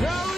No!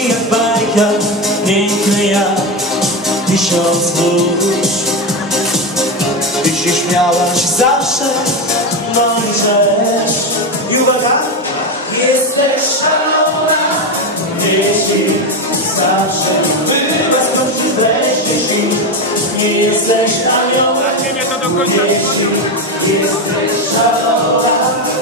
mi jak bajka, piękny jak tysiąc burz. Ty się śmiałaś zawsze, no i rzecz. I uwaga! Jesteś szalona, dzieci zawsze była skądś jeśli nie jesteś anioła. Jeśli jesteś szalona,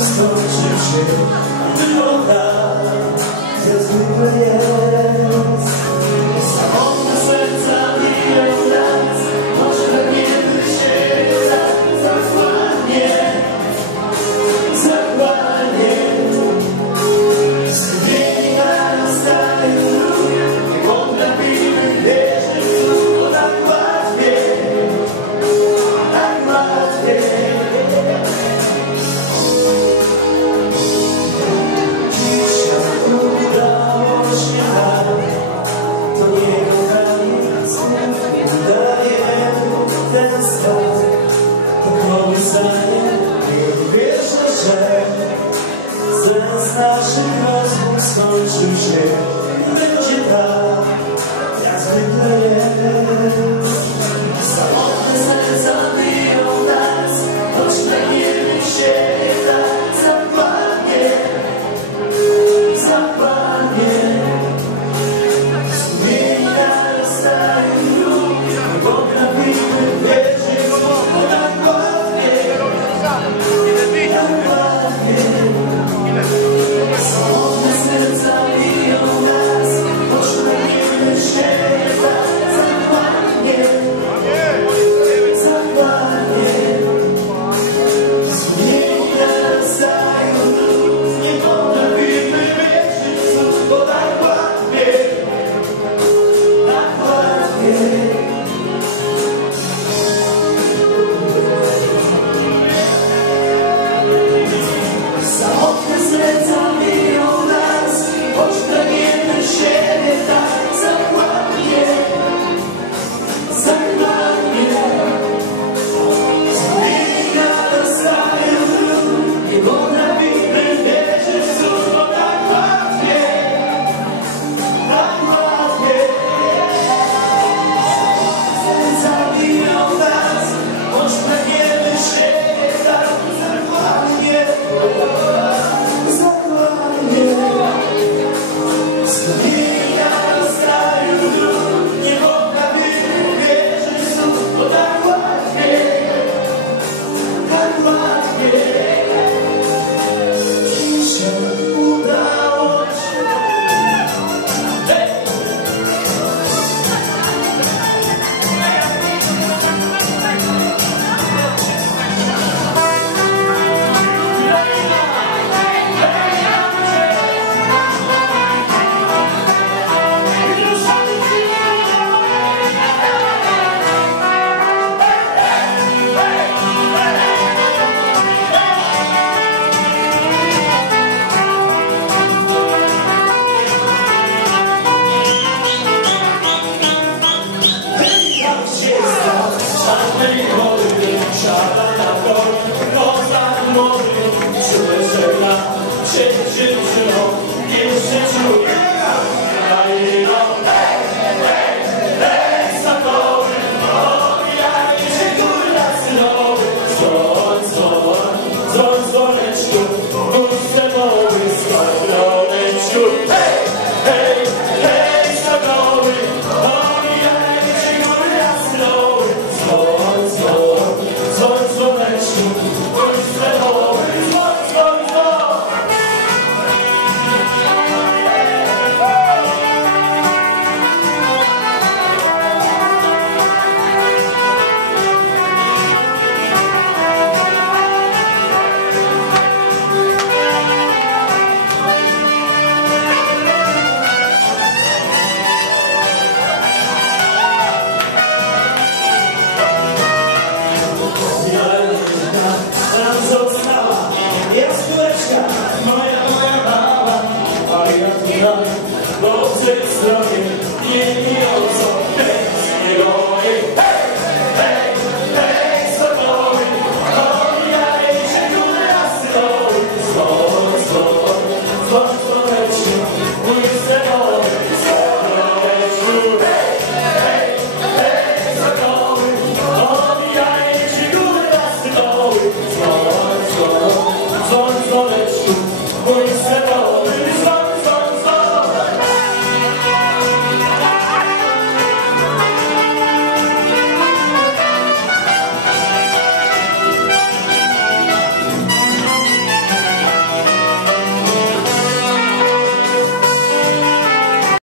Stoję się